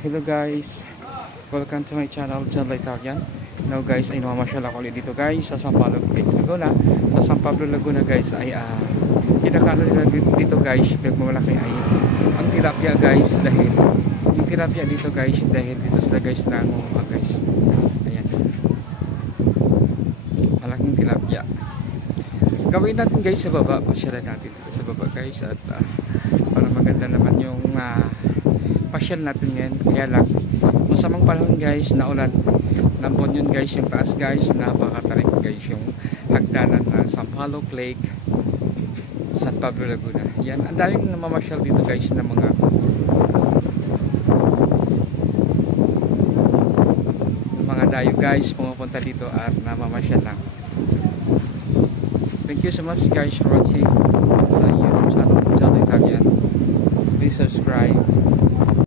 Hello guys, welcome to my channel, John Italian. Now guys, ay namamasyal ako ulit dito guys sa San Pablo Laguna. Sa San Pablo Laguna guys ay pinakano nila dito guys, pinagmamalaki ay ang tilapia guys, dahil yung tilapia dito guys, dahil dito sila guys nangunguha guys. Ayan, malaking tilapia. Gawin natin guys sa baba, pasyalan natin dito sa baba guys, at para maganda naman yung pasyal natin ngayon. Kaya lang masamang panahon guys, naulan, nampon yun guys yung taas guys, napakatarik guys yung hagdanan na Sampaloc Lake, San Pablo Laguna. Yan, ang daming namamasyal dito guys na mga dayo guys, pumupunta dito at namamasyal lang. Thank you so much guys for watching my YouTube channel, John Italian. Please subscribe.